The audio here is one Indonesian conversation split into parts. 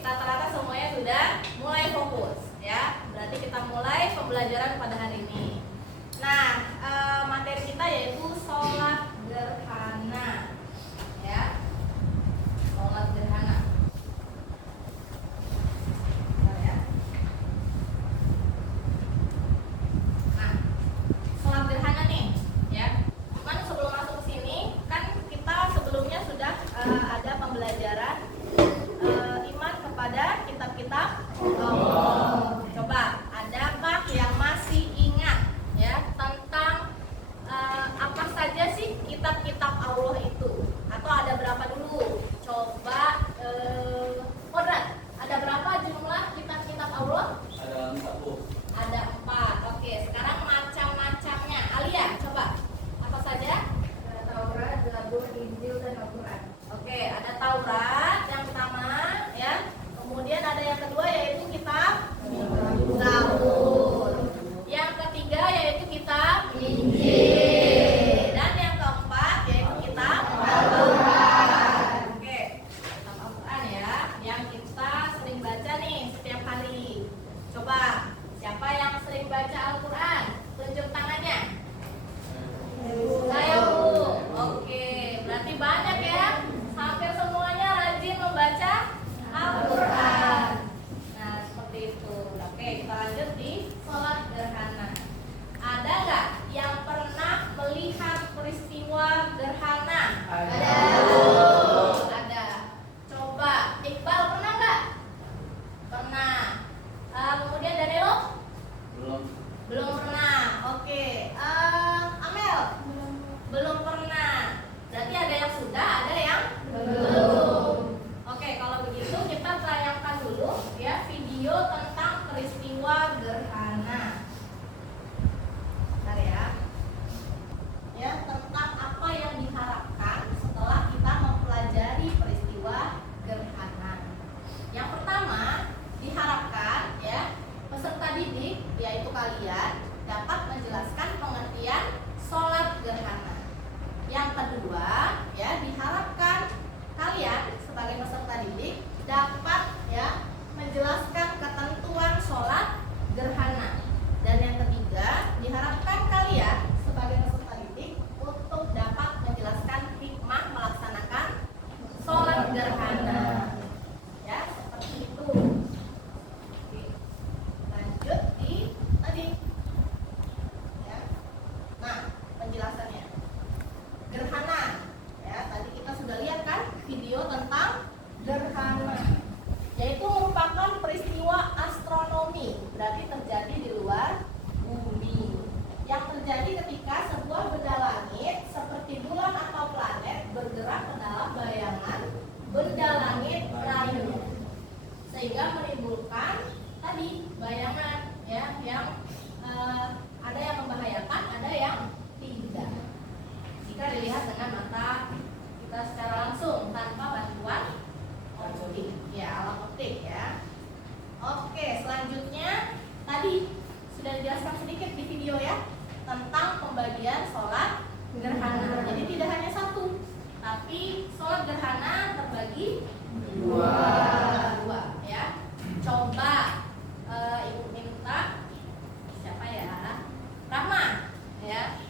rata-rata semuanya sudah mulai fokus ya. Berarti kita mulai pembelajaran pada hari ini. Nah, materi kita yaitu sholat gerhana ya. Sholat gerhana. Nah, sholat gerhana nih ya. Cuman sebelum masuk ke sini kan kita sebelumnya sudah ada pembelajaran iman kepada kitab-kitab Allah. Coba, adakah yang masih ingat ya tentang apa saja sih kitab-kitab Allah itu? Atau ada berapa dulu? Coba, Kodrat, ada berapa jumlah kitab-kitab Allah? Ada 4, Bu. Ada 4. Oke, sekarang macam-macamnya. Alia, coba. Apa saja? Ada Taurat, Zabur, Injil, dan Al-Quran. Oke, ada Taurat yang pertama ya. Kemudian ada yang kedua yaitu kitab Zabur. Yang ketiga yaitu kitab Injil. Dan yang keempat yaitu kitab Al-Quran. Oke, kitab Al-Quran ya, yang kita sering baca nih setiap hari. Coba, siapa yang sering baca Al-Quran? Tunjuk tangannya. Saya, Bu. Oke, berarti banyak ya. Hampir semuanya rajin membaca Al-Quran. Nah, seperti itu. Oke, kita lanjut di sholat gerhana. Ada nggak yang pernah melihat peristiwa gerhana? Ada. Ada. Coba, Iqbal pernah nggak? Pernah. Kemudian Danilo? Belum. Belum pernah. Oke. Amel? Belum pernah. Berarti ada yang sudah, ada yang belum. Oke, kalau begitu kita tayangkan dulu ya video tentang peristiwa gerhana. Bentar ya. Ya, tentang apa yang diharapkan setelah kita mempelajari peristiwa gerhana. Yang pertama, diharapkan ya peserta didik yaitu kalian dapat menjelaskan pengertian sholat gerhana. Yang kedua, ya diharapkan kalian sebagai peserta didik dapat ya menjelaskan ketentuan sholat gerhana. Dan yang ketiga, diharapkan kalian sebagai peserta didik untuk dapat menjelaskan hikmah melaksanakan sholat gerhana. Ya, seperti itu. Oke. Lanjut di tadi. Ya. Nah, penjelasannya. Gerhana. Ya, tadi kita sudah lihat kan video tentang gerhana. Yaitu merupakan peristiwa astronomi, berarti terjadi di luar bumi. Yang terjadi ketika sebuah benda langit seperti bulan atau planet bergerak ke dalam bayangan benda langit lainnya. Sehingga menimbulkan tadi bayangan ya yang ada yang membahayakan, ada yang tidak. Jika dilihat dengan mata kita secara langsung tanpa bantuan optik, ya alat optik ya. Oke, selanjutnya tadi sudah dijelaskan sedikit di video ya tentang pembagian sholat gerhana. Jadi tidak hanya satu, tapi sholat gerhana terbagi dua ya. Coba ibu minta siapa ya? Rahma ya.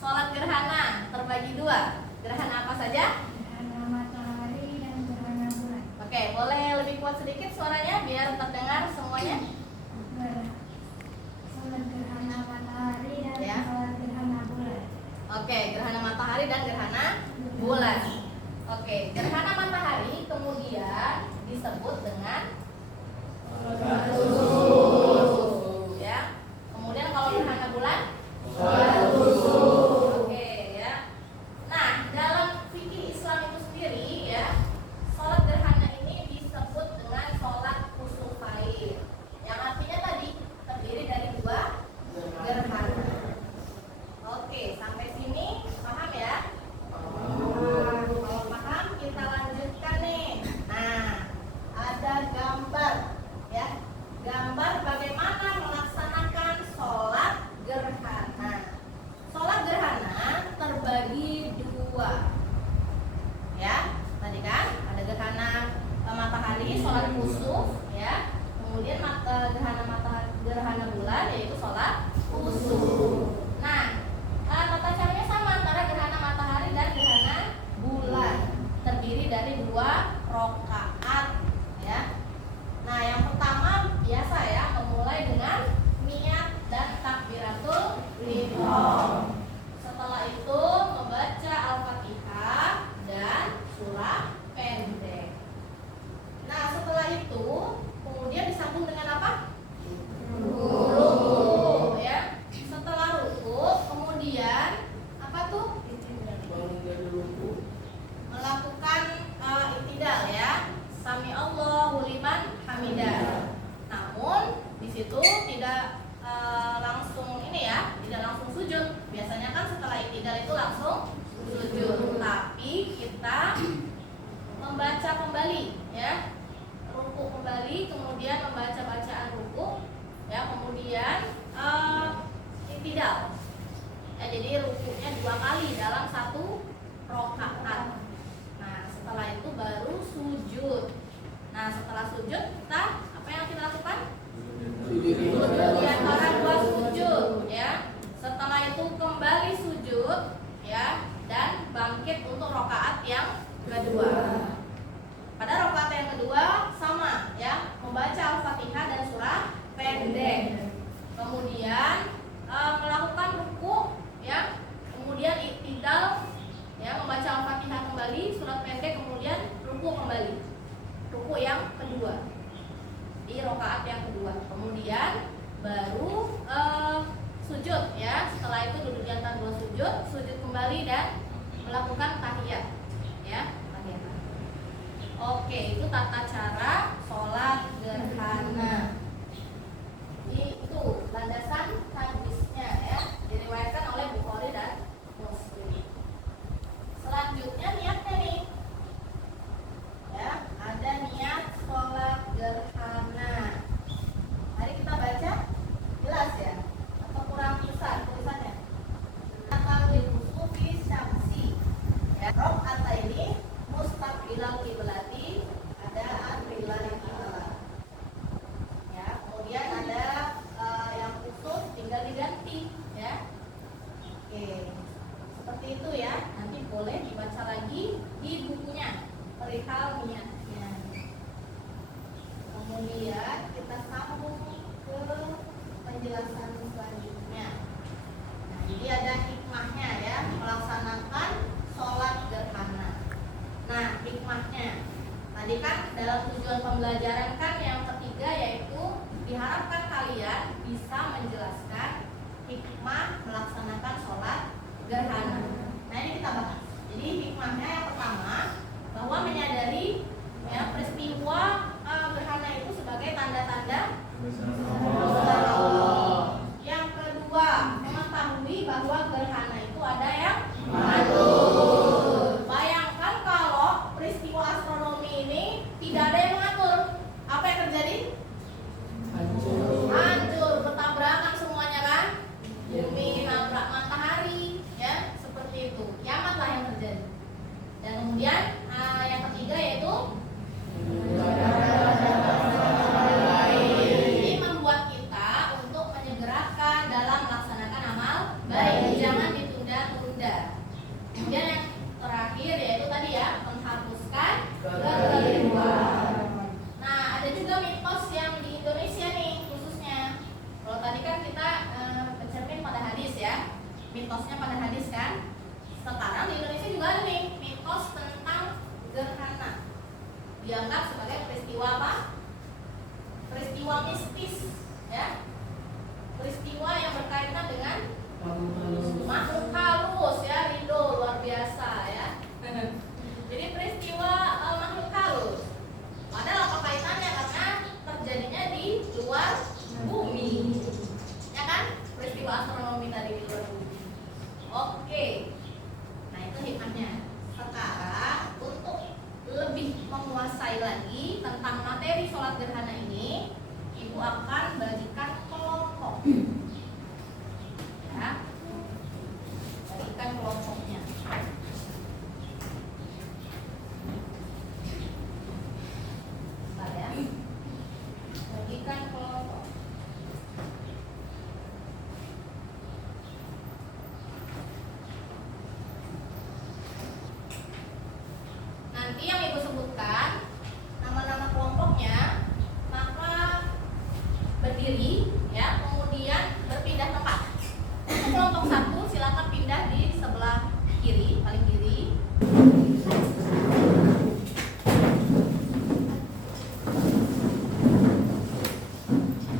Sholat gerhana terbagi dua. Gerhana apa saja? Gerhana matahari dan gerhana bulan. Oke, boleh lebih kuat sedikit suaranya biar terdengar semuanya. Sholat gerhana matahari dan Ya. sholat gerhana bulan. Oke, gerhana matahari dan gerhana bulan. Oke, gerhana matahari kemudian disebut dengan ya. Kemudian kalau gerhana bulan oke ya. Nah, dalam fikih Islam itu sendiri ya, sholat gerhana ini disebut dengan sholat kusufain, yang artinya tadi terdiri dari dua gerhana. Oke, sampai sini paham ya? Kalau paham kita lanjutkan nih. Nah, ada gambar ya. kusuf ya. Kemudian gerhana bulan yaitu sholat kusuf. Nah, tata caranya sama antara gerhana matahari dan gerhana bulan. Terdiri dari 2 rakaat ya. Nah, yang pertama biasa ya, memulai dengan niat dan takbiratul ihram. Setelah itu membaca Al-Fatihah dan surah pendek. Nah, setelah itu kemudian disambung dengan apa? Ruku ya. Setelah ruku kemudian apa tuh? Melakukan i'tidal ya. Sami Allahu liman hamidah. Namun di situ tidak langsung ini ya, tidak langsung sujud. Biasanya kan setelah i'tidal itu langsung sujud, tapi kita membaca kembali ya. Ruku kembali, kemudian membaca bacaan ruku ya, kemudian i'tidal. Ya, jadi rukunya 2 kali dalam 1 rakaat. Nah, setelah itu baru sujud. Nah, setelah sujud kita apa yang kita lakukan? Sujud di antara 2 sujud ya. Setelah itu kembali sujud ya, dan bangkit untuk rakaat yang kedua. Pada rakaat yang kedua sama ya, membaca Al-Fatihah dan surah pendek. Kemudian melakukan ruku ya, kemudian i'tidal ya, membaca Al-Fatihah kembali, surat pendek, kemudian ruku kembali. Ruku yang kedua di rakaat yang kedua. Kemudian baru sujud ya. Setelah itu duduk di antara 2 sujud, sujud kembali dan melakukan tahiyat ya, tahiyat. Oke, itu tata cara sholat gerhana. Itu landasan hadisnya ya, diriwayatkan oleh Bukhari dan Muslim. Selanjutnya niatnya nih ya, ada niat sholat gerhana. Mari kita baca, jelas ya atau kurang tulisannya? Akalil kusufi syamsi ya, rakaat ini mustaqbilal kiblati, ada adrilal kiblat ya. Kemudian ada yang kusuf tinggal diganti ya. Oke, seperti itu ya. Nanti boleh dibaca lagi di bukunya perihal niatnya. Kemudian kita sambung ke penjelasan selanjutnya. Nah, jadi ada hikmahnya ya, melaksanakan sholat gerhana. Nah, hikmahnya tadi kan dalam tujuan pembelajaran kan yang ketiga, yaitu diharapkan kalian bisa menjelaskan hikmah melaksanakan sholat gerhana. Nah, ini kita bahas. Jadi hikmahnya yang pertama, bahwa menyadari ya, peristiwa gerhana itu sebagai tanda-tanda besar Allah. Yang kedua, mengetahui bahwa gerhana itu ada yang mengatur. Bayangkan kalau peristiwa astronomi ini tidak ada yang mengatur, apa yang terjadi? Hancur, bertabrakan semuanya kan? Bumi nabrak matahari ya, seperti itu. Kiamatlah yang terjadi. Dan kemudian yang ketiga yaitu ini membuat kita untuk menyegerakan dalam melaksanakan amal baik, jangan ditunda-tunda. Kemudian yang terakhir yaitu tadi ya, menghapuskan kekeliruan. Nah, ada juga mitos yang di Indonesia nih khususnya. Kalau tadi kan kita bercermin pada hadis ya, mitosnya pada hadis kan. Sekarang di Indonesia juga ada nih mitos tentang gerhana. Dianggap sebagai peristiwa apa? Peristiwa mistis ya. Peristiwa yang berkaitan dengan makhluk halus ya, Rido luar biasa ya. Jadi peristiwa makhluk halus. Padahal apa kaitannya? Karena terjadinya di luar bumi. Ya kan? Peristiwa astronomi tadi di luar bumi. Oke. Nah, itu hikmahnya. Sekarang untuk lebih menguasai lagi tentang materi sholat gerhana ini, Ibu akan bagikan kelompok ya, bagikan kelompoknya. Bentar ya. bagikan kelompok. Nanti yang Ibu sebutkan nama-nama kelompoknya, maka berdiri ya, kemudian berpindah tempat. Untuk kelompok 1 silakan pindah di sebelah kiri, paling kiri.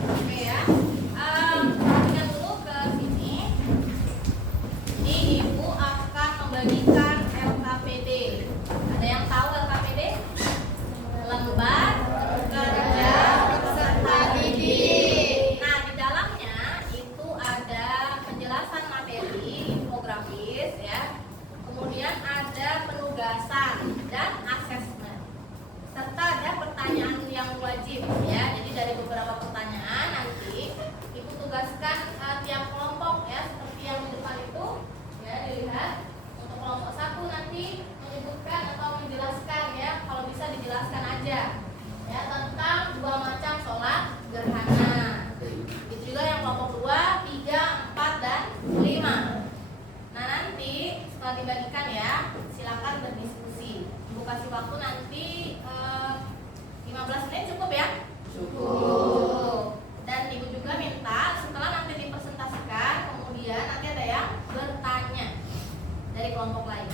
Oke ya. Perhatikan dulu ke sini. Ini Ibu akan membagikan LKPD. Ada yang tahu LKPD? Lembar kerja peserta didik. Nah, di dalamnya itu ada penjelasan materi infografis ya. Kemudian ada penugasan dan asesmen. Serta ada pertanyaan yang wajib ya. Jadi dari beberapa pertanyaan nanti Ibu tugaskan tiap kelompok ya, seperti yang di depan itu ya, dilihat. Untuk kelompok 1 nanti menyebutkan atau menjelaskan ya, kalau bisa dijelaskan aja ya tentang 2 macam sholat gerhana. Itu juga yang kelompok 2, 3, 4 dan 5. Nah, nanti setelah dibagikan ya, silakan berdiskusi. Ibu kasih waktu nanti 15 menit cukup ya? Cukup. Dan Ibu juga minta setelah nanti dipresentasikan, kemudian nanti ada yang bertanya dari kelompok lain.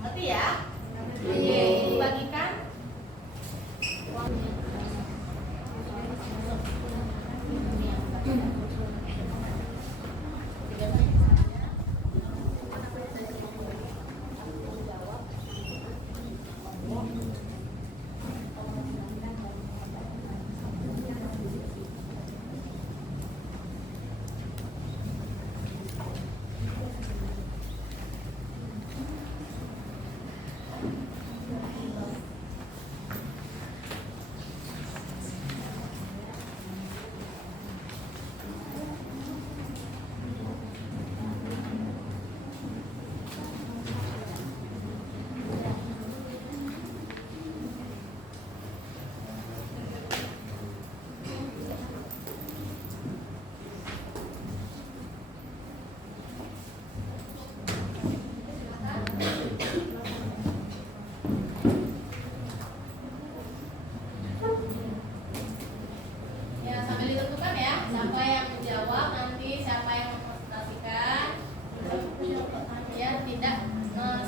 Ngerti ya? Oke, Ibu bagikan uangnya. Ya, sambil ditentukan ya, siapa yang menjawab, nanti siapa yang mempresentasikan. Ya, tidak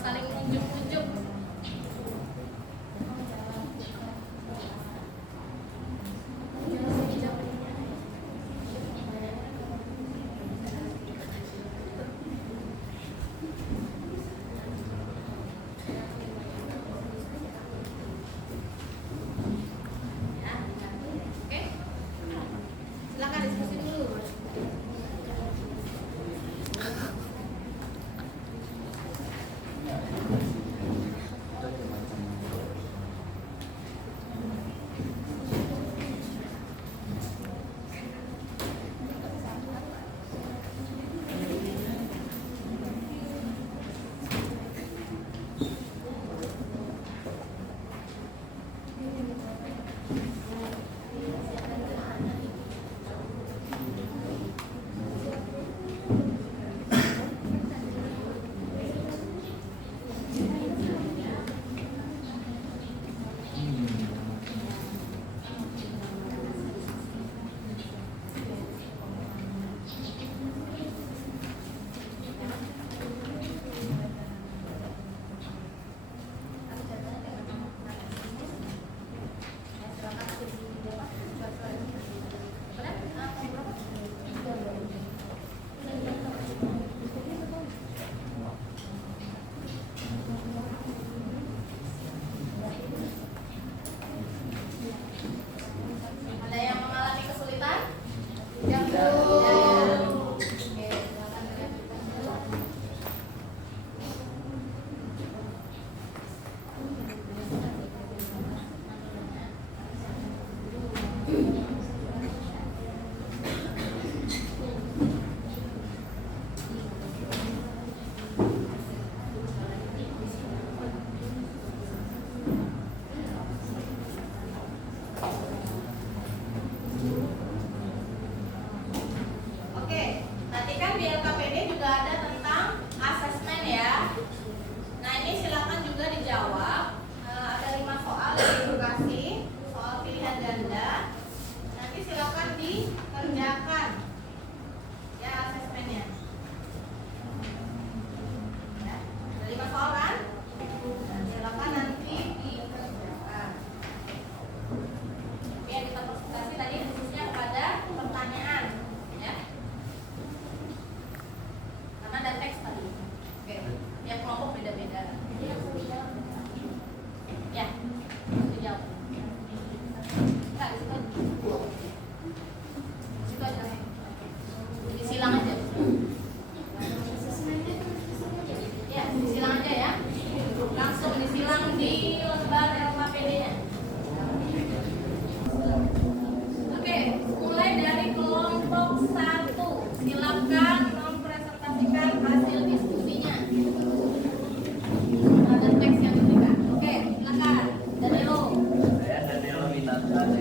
saling unjuk-unjuk. Ya, oke. Silakan diskusi dulu.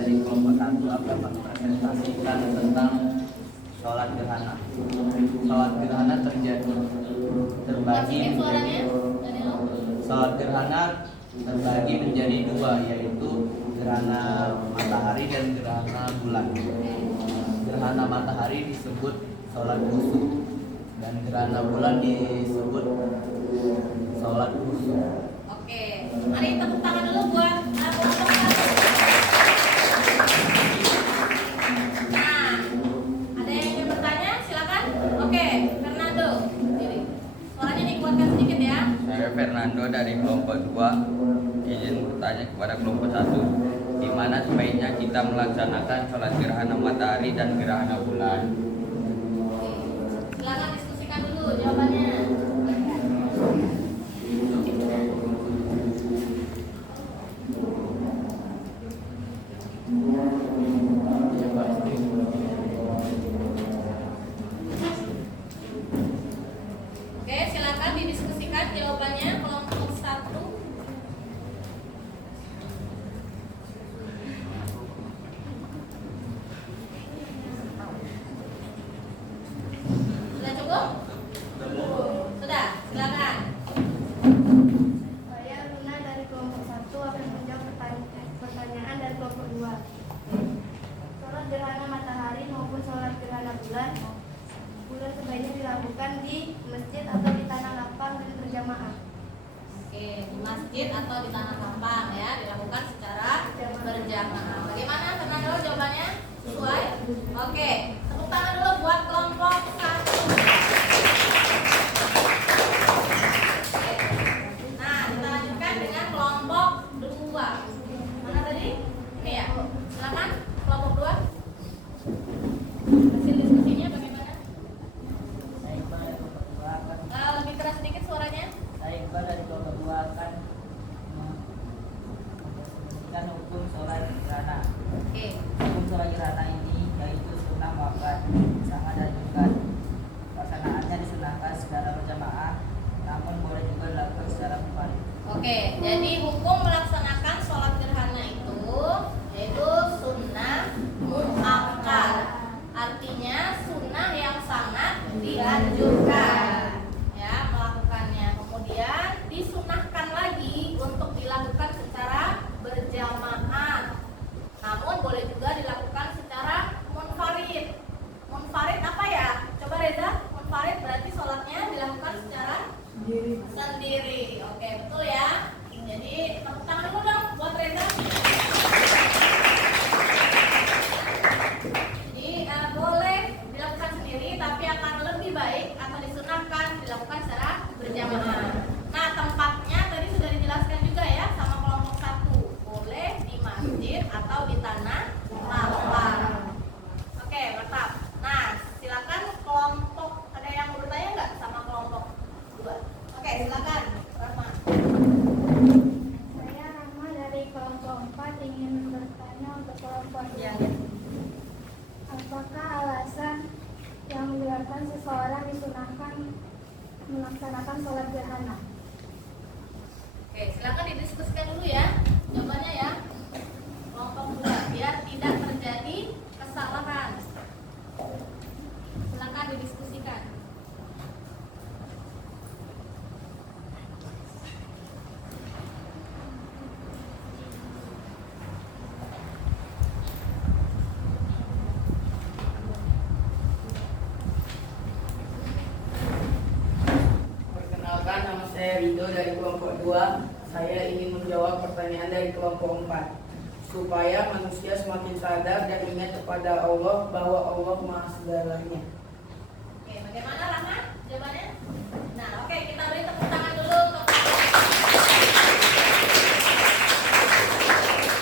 dari kelompok 1 akan mempresentasikan tentang sholat gerhana. Sholat gerhana Masukin suaranya, Danilo. Sholat gerhana terbagi menjadi dua, yaitu gerhana matahari dan gerhana bulan. Gerhana matahari disebut sholat khusuf dan gerhana bulan disebut sholat khusuf. Oke, mari tepuk tangan dulu buat kelompok 1. Nah, ada yang ingin bertanya? Silakan. Oke, Fernando. Jadi, suaranya dikuatkan sedikit ya. Saya Fernando dari kelompok 2 izin bertanya kepada kelompok 1, di mana sebaiknya kita melaksanakan sholat gerhana matahari dan gerhana bulan. Oke, silakan diskusikan dulu jawabannya. Oke, silakan didiskusikan jawabannya kelompok 1. Sudah cukup? Sudah, silakan. Saya Luna dari kelompok 1 akan menjawab pertanyaan dari kelompok 2. Sholat gerhana matahari maupun sholat gerhana bulan sebaiknya dilakukan di masjid atau di tanah lapang dan berjamaah. Oke, di masjid atau di tanah lapang ya, dilakukan secara berjamaah. Bagaimana Fernando jawabannya? Sesuai? Oke, tepuk tangan dulu buat kelompok 1. Oke. Nah, kita lanjutkan dengan kelompok 2. Mana tadi? Ini ya. Silakan kelompok 2. Hasil diskusinya bagaimana? Saya Iqbal dari kelompok 2 akan Lebih keras sedikit suaranya. saya Iqbal dari kelompok 2 akan mempresentasikan hukum sholat gerhana. Oke. Hukum sholat gerhana ini yaitu sunnah muakkad, sangat dianjurkan. Pelaksanaannya disunahkan secara berjamaah, namun boleh juga dilakukan secara munfarid. Oke, jadi hukum melaksanakan sholat gerhana itu yaitu sunnah muakkad. Artinya sunnah yang sangat dianjurkan ya melakukannya. Kemudian disunahkan lagi untuk dilakukan secara berjamaah. Namun boleh juga dilakukan secara munfarid. Munfarid apa ya? Coba Reza, munfarid berarti sholatnya dilakukan secara sendiri. Oke, betul ya. Jadi tepuk tangan dulu dong buat Reza. Jadi boleh dilakukan sendiri, tapi akan lebih baik atau disunahkan dilakukan secara berjamaah. Nah, tempatnya tadi sudah dijelaskan juga ya sama kelompok 1. Boleh di masjid atau di tanah lapang. Oke, mantap. Nah, silakan kelompok, ada yang mau bertanya nggak sama kelompok 2? Oke, silakan. Rahma. Saya Rama dari kelompok 4 ingin bertanya untuk kelompok Ya, 2. Apakah alasan yang menyebabkan seseorang disunahkan melaksanakan sholat gerhana? Oke, silakan didiskusikan dulu ya. Jawabannya ya. Kelompok 2 biar tidak terjadi kesalahan. Silakan didiskusikan. Perkenalkan, nama saya Rido dari kelompok 2. Saya ingin menjawab pertanyaan dari kelompok 4. Supaya manusia semakin sadar dan ingat kepada Allah bahwa Allah Maha segalanya. Oke, bagaimana Rahma? Jawabannya? Nah, oke, kita beri tepuk tangan dulu untuk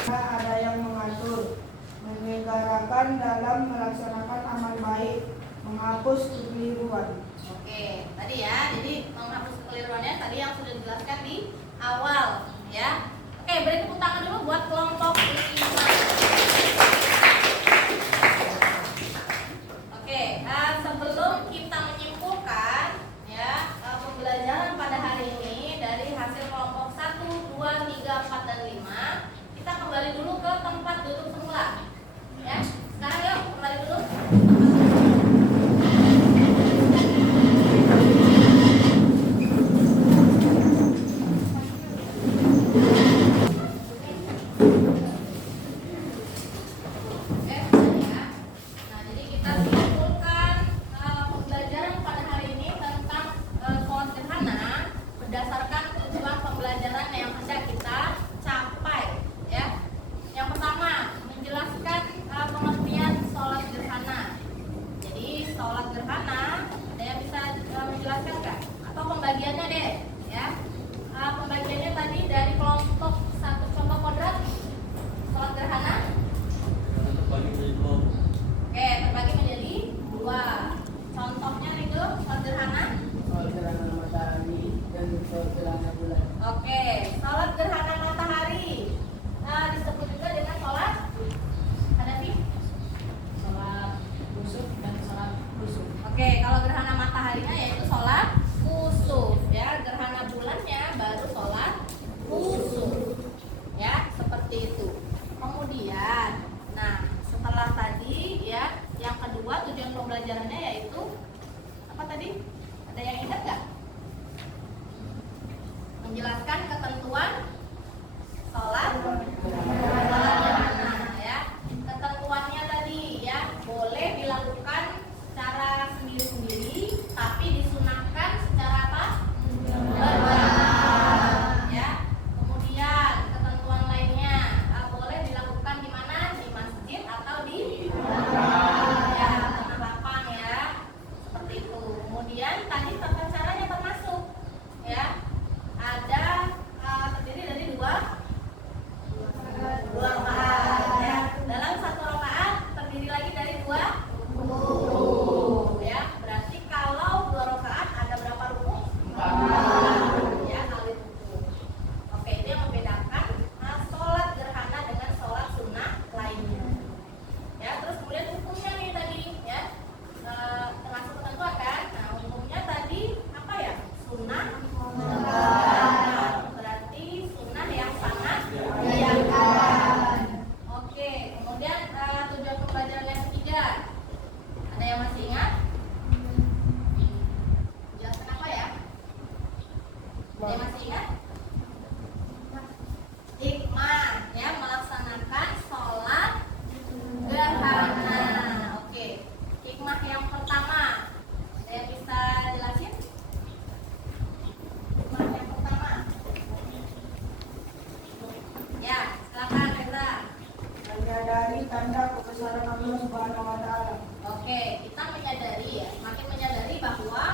Ada yang mengatur, menyelenggarakan dalam melaksanakan amal baik, menghapus kekeliruan. Oke, tadi ya. Jadi menghapus kekeliruannya tadi yang sudah dijelaskan di awal ya. Oke, beri tepuk tangan dulu buat kelompok 5. Oke, sebelum kita menyimpulkan ya pembelajaran pada hari ini dari hasil kelompok 1, 2, 3, 4, dan 5, kita kembali dulu ke tempat duduk semula. menyadari tanda kebesaran Allah Subhanahu wa taala. Oke, kita menyadari ya, semakin menyadari bahwa